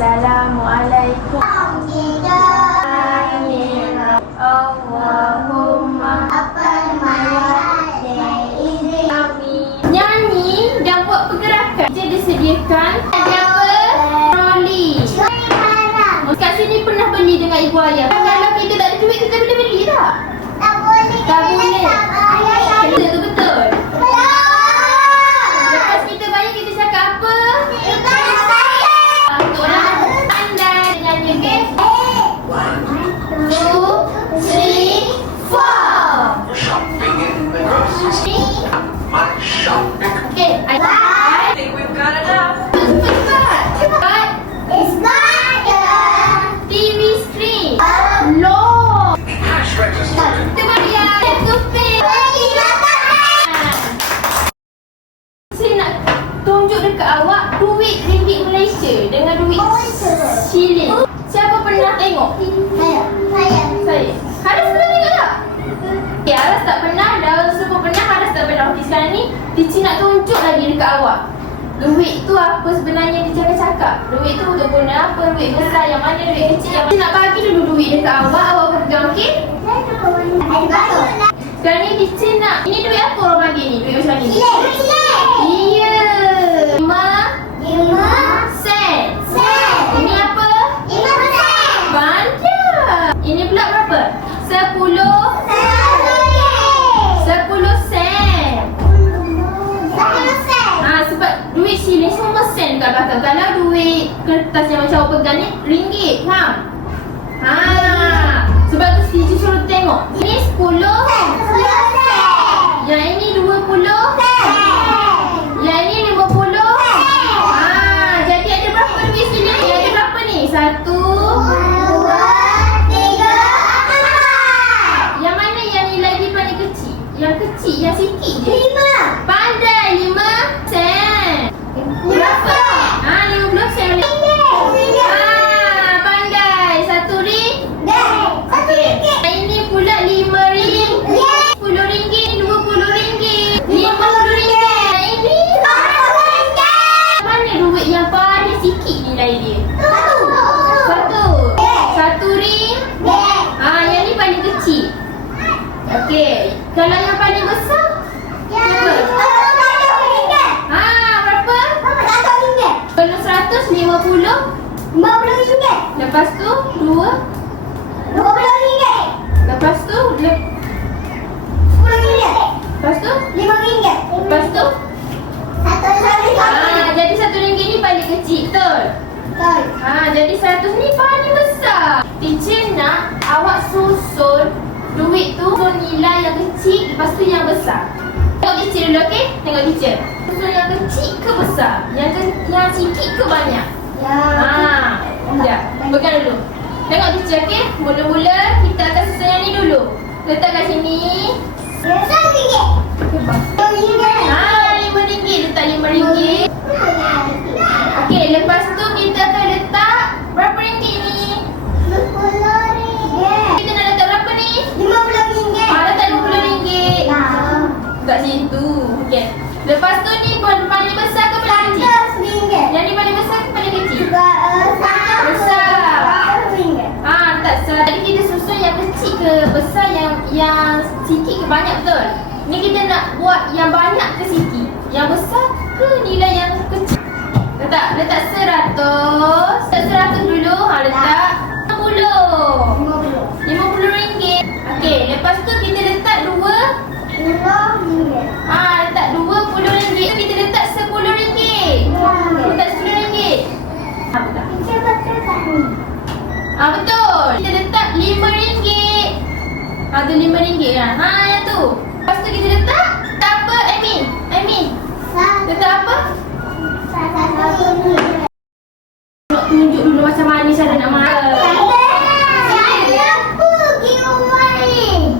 Assalamualaikum. Allahumma amin. Nyanyi dan buat pergerakan. Kita disediakan apa? Troli. Kat sini pernah beli dengan ibu ayah. Kalau kita tak ada duit, kita boleh beli tak? Tak boleh. Tak boleh. Betul-betul. Lepas kita bayar, kita cakap apa? Untuk orang pandai dengan nyanyi, okay? 1, 2, 3, 4. Shopping in the grocery store. My shopping. Okay, I think we've got enough. cepat. It's not TV screen. Long. Cash register. Kita bayar. Toothpaste. Saya nak tunjuk dekat awak duit ringgit Malaysia dengan duit shilling. Siapa pernah tengok? Saya. Haras pernah tengok tak? Okay, Haras tak pernah. Dah semua pernah. Haras tak pernah. Okay, sekarang ni Cici nak tunjuk lagi dekat awak. Duit tu apa sebenarnya dia cakap? Duit tu untuk guna apa? Duit besar yang mana? Duit kecil yang mana? Cici nak bagi dulu duit dekat awak. Awak pegang, okey? Sekarang ni Cici nak. Ini duit apa orang bagi ni? Duit macam ni? Iya. 5 sen. Ini apa? Banyak. Ini pula berapa? 10 sen. Sebab duit shilling semua sen kat belakang. Kalau duit kertas yang macam awak pegang ni ringgit, faham? Sebab tu Cici suruh tengok. Ini 10 sen. Yang ini 20 sen. Yang ini 50 sen. Jadi ada berapa duit shilling ni? Ada berapa ni? 1, 2, 3, 4. Yang mana yang nilai dia paling kecil? Yang kecil, yang sikit je. 5. Pandai, 5 sen. Berapa? 50 sen. Pandai. 1 ringgit. Okey. Ini pula 5 ringgit. 10 ringgit, 20 ringgit, 50 ringgit. Ini 1 ringgit. Mana duit yang paling sikit nilai dia? 1 ringgit. Yang ni paling kecil. Okey. Kalau yang paling besar? Berapa? Kalau 100, 50. Lepas tu 2. Lepas tu Lepas tu? Lepas tu? Jadi 1 ringgit ni paling kecil, betul? Jadi 100 ni paling besar. Teacher nak awak susun duit tu nilai yang kecil, lepas tu yang besar. Tengok teacher dulu, okey? Tengok teacher. Susun yang kecil ke besar? Yang sikit ke banyak? Sekejap. Pegang dulu. Tengok teacher, okey? Mula-mula kita akan susun yang ni dulu. Letak kat sini. RM5. Letak RM5. Okey, lepas tu kita akan letak berapa ringgit ni? Kita nak letak berapa ni? Letak RM50. Kat situ. Okey. Lepas tu ni paling besar ke paling kecil? Yang ni paling besar ke paling kecil? Besar. Tak salah. Tadi kita susun yang kecil ke besar, yang sikit ke banyak, betul? Ni kita nak buat yang banyak ke sikit? Yang besar ke nilai yang kecil? Letak 100. Letak 100 dulu. Letak 50. RM50. Okey, lepas tu kita letak 2. Letak RM20. Kita letak RM10. Letak RM10. Betul. Kita letak RM5. Ada RM5 lah. Yang tu. Lepas tu kita letak apa, Amy? Letak apa? Nak tunjuk dulu macam mana cara nak marah.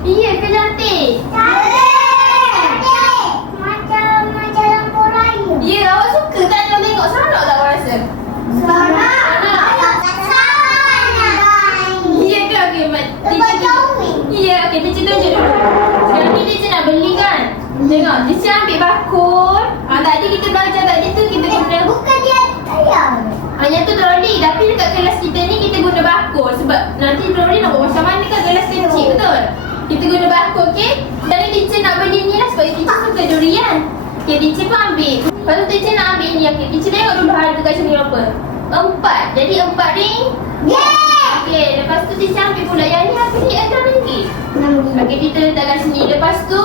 Iya ke cantik? Ya, awak suka tak nak tengok? Seronok tak awak rasa? Iya ke? Okey, iya, okey, teacher tunjuk dulu. Sekarang ni teacher nak beli kan? Tengok, teacher ambil bakul. Tadi kita belajar tadi tu kita guna. Bukan dia tayang. Yang tu troli, tapi aku, okey? Jadi teacher nak beli ni lah sebab teacher suka durian. Okey, teacher pun ambil. Lepas tu teacher nak ambil ni, okey. Teacher tengok dulu harga kat sini berapa. 4. Jadi 4 ring. Okey, lepas tu teacher ambil pula yang ni harga ni RM6. Okey, kita letak kat sini. Lepas tu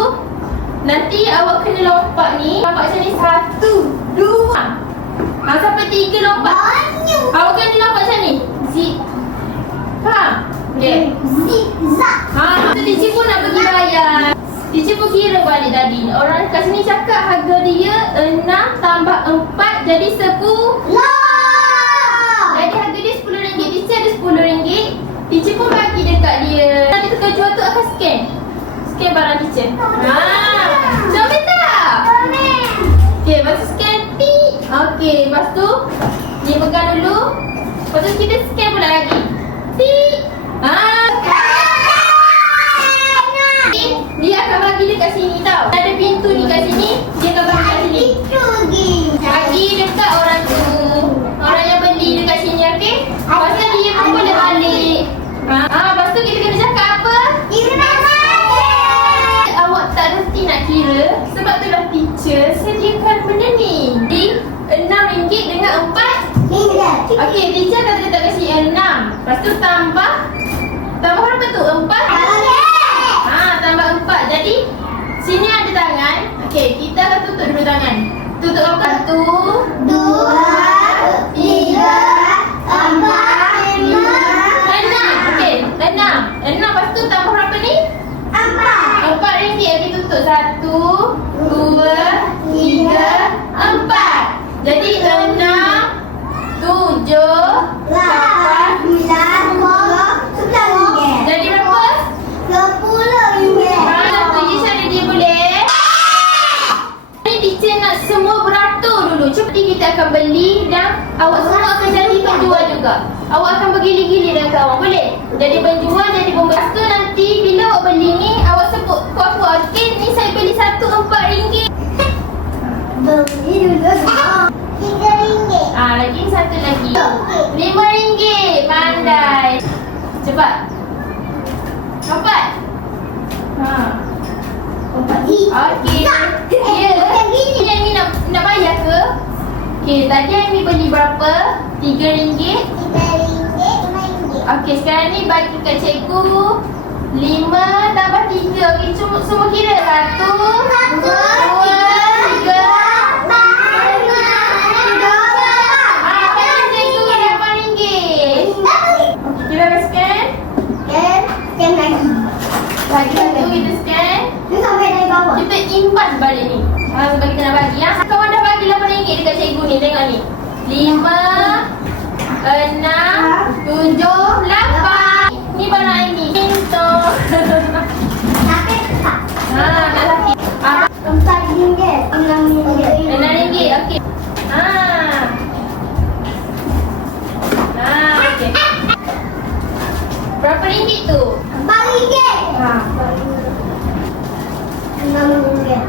nanti awak kena lompat ni. Lompat macam ni 1, 2. Sampai 3 lompat. Awak kena lompat macam ni. Zip. Faham? Okey. Zigzag. Tu teacher pun nak pergi bayar. Teacher pun kira balik tadi. Orang kat sini cakap harga dia 6 tambah 4 jadi 10. Jadi harga dia RM10. Teacher ada RM10. Teacher pun bagi dekat dia. Nanti tukar jual tu akan scan. Scan barang teacher. Comel tak? Okey, lepas tu scan tik. Okey, lepas tu ni pegang dulu. Lepas tu kita scan pula lagi. Tik. Dia akan bagi dekat sini tau. Ada pintu ni kat sini. Dia akan bagi kat sini. Bagi dekat orang tu. Orang yang beli dekat sini, okey? Lepas tu dia pun boleh balik. Lepas tu kita kena cakap apa? Awak tak reti nak kira. Sebab tu lah teacher sediakan benda ni. Di RM6 dengan 4. Okey, teacher akan letak kat sini 6. Lepas tu tambah berapa tu? 4. Tambah 4. Jadi sini ada tangan. Okey, kita akan tutup dulu tangan. Tutup apa? 1, 2, 3, 4, 5, 6. Okey, 6. Lepas tu tambah berapa ni? 4 ringgit. Okey, tutup 1, 2, 3, 4. Jadi 6, 7, 8, 9, 10. Jadi berapa? 10 ringgit. Tu je cara dia boleh. Ni teacher nak semua beratur dulu. Cepat kita akan beli dan awak semua akan jadi penjual juga. Awak akan bergilir-gilir dengan kawan. Boleh? Jadi penjual, jadi pembeli. Lepas tu nanti bila awak beli ni, awak sebut kuat-kuat. Okey, ni saya beli satu RM4. Beli dulu. 3 ringgit. Lagi satu lagi. RM5. Pandai. Cepat. Lompat. Lompat. Okey. Yang ni nak bayar ke? Okey, tadi yang ni beli berapa? RM3. 3 ringgit, 5 ringgit. Okey, sekarang ni bagi kat cikgu 5 tambah 3. Okey, semua kira 1, 2, 3, 4, 5, 6, 7, 8. Bagi cikgu RM8. Okey, kita dah scan. Scan lagi. Lagi satu kita scan. Ni sampai dari bawah. Kita impan balik ni. Sebab kita nak bagi. Kawan dah bagi RM8 dekat cikgu ni. Tengok ni. 5, 6, 7, 8. Ni barang Amy. Pintu. Sakit tak? Tak sakit. 4 ringgit, 6 ringgit. RM6. Okey. Okey. Berapa ringgit tu? 4 ringgit. 6 ringgit.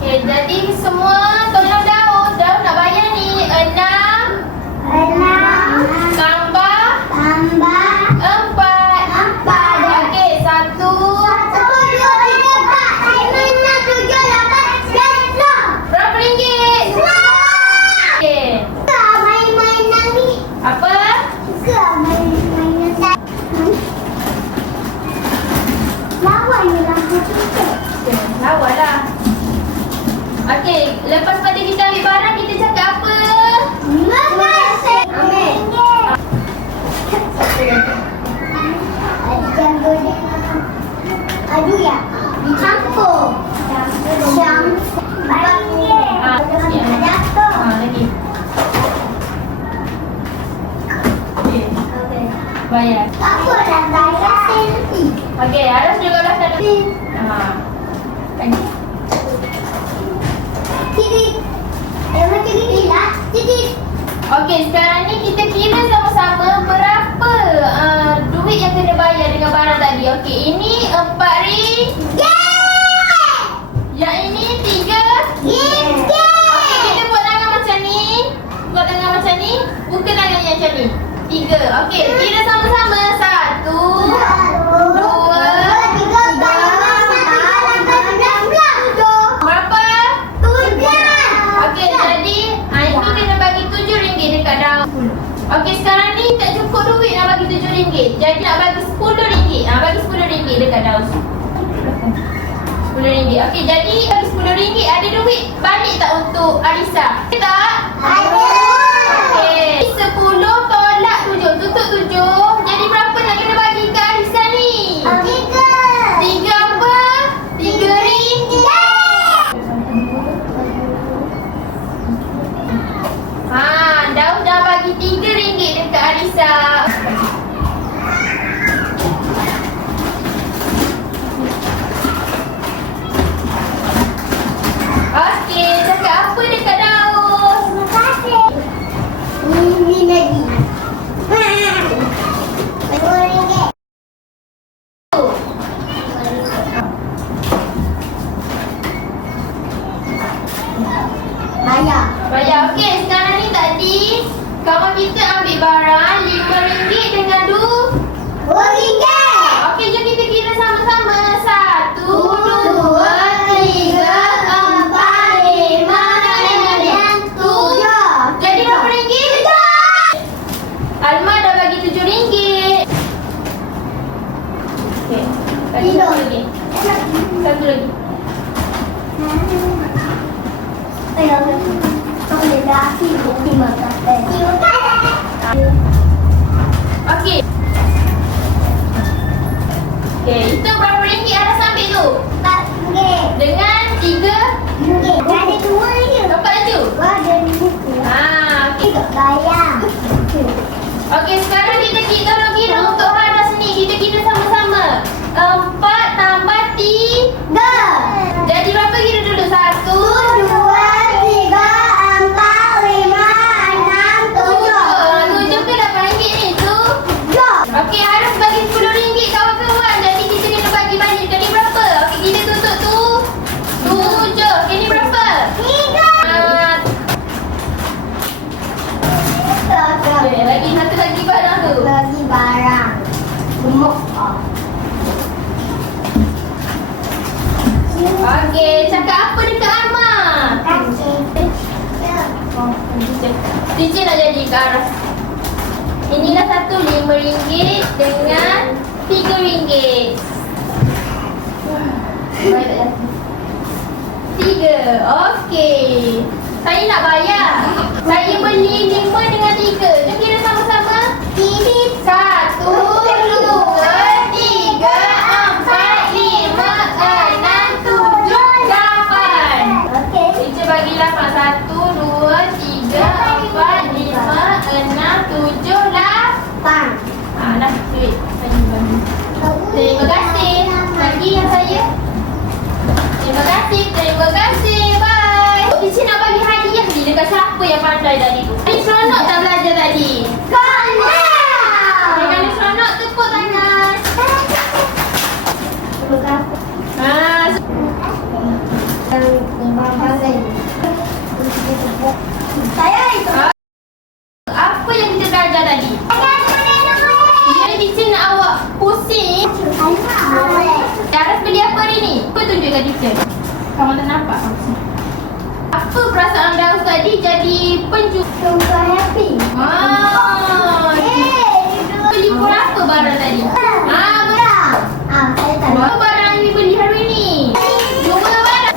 Okey, jadi semua tolong daun nak bayar ni 6 tambah 4. Okey, 1, 1, 2, 3, 4, 5, 6, 7, 8, 9, 10. berapa ringgit? Okey. Suka main-mainan ni. Apa? Suka main-mainan ni. Lawan je lah kita. Lawan lah. Okey, lepas pada kita ambil barang, kita cakap apa? Makasih. Aduh ya. Campur. Campur. Jatuh. Lagi. Okey, bayar. Aku dah bayar selfie. Okey, harus juga belakang. Lagi. Titik. Macam gini lah. Titik. Okey, sekarang ni kita kira sama-sama berapa duit yang kena bayar dengan barang tadi. Okey, ini RM4. Yang ini 3. Okey, kita buat tangan macam ni. Buat tangan macam ni. Buka tangan yang macam ni. 3. Okey, kira sama-sama. 1, 2, 3, 4, 5, 6, Jadi nak bagi RM10. Bagi RM10 dekat daus. RM10. Okey, jadi bagi RM10 ada duit balik tak untuk Arisa? Ada tak? Ada. Okey. 10 tolak 7. Tutup 7. Jadi berapa nak kena bagi ke Arisa ni? 3 apa? RM3. Daud dah bagi RM3 dekat Arisa. Okey, cakap apa dekat Daud? Terima kasih. Ini lagi. RM10. Bayar. Bayar. Okey, sekarang ni tadi kawan kita ambil barang RM5 dengan RM2. Okey, jom kita kira sama-sama. 1, 2, 3, 4, 5, 6, 7. Jadi berapa ringgit? Alma dah bagi RM7. Okey, lagi satu lagi. Satu lagi. Terima kasih. Okey. Okey, itu berapa ringgit Aras ambil tu? RM4. Dengan 3, Ada dua je. dapat laju? Ada buku. Okey. Bayar. Okey, sekarang kita tolong kira untuk Haras ni. Kita kira sama-sama. 4 tambah 3. Jadi berapa kira dulu? 1, 7 ke RM8 ni? Tu. Okey, Haras bagi RM10 kawan-kawan. Jadi kita kena bagi balik. Jadi berapa? Okey, kita tutup tu 7. Okey, ni berapa? Okey, lagi satu lagi barang tu. Lagi barang. Gemuk. Okey, cakap apa dekat Alma? Teacher nak jadi ke Aras. Inilah satu RM5 dengan RM3. Baik tak jadi? 3. Okey. Saya nak bayar. Saya beli 5 dengan 3. Jom kira sama-sama. 1, 2, 3, 4, 5, 6, 7, 8. Okey. Teacher bagi 8. 1, 2, 3, 4, 5, 6, 7, 8. Dah duit. Terima kasih. Lagi yang saya. Terima kasih. Terima kasih. Bye. Teacher nak bagi hadiah ni dekat siapa yang pandai tadi tu? Ni seronok tak belajar tadi? Jangan seronok, tepuk tangan. Saya itu. Apa yang kita belajar tadi? Dia teacher nak awak pusing. Aras beli apa hari ni? Apa tunjukkan teacher? Kamu tak nampak? Apa perasaan Daus tadi jadi penjual? Super happy. Beli pun apa barang tadi? Saya tak Berapa barang yang beli hari ni? 2 barang.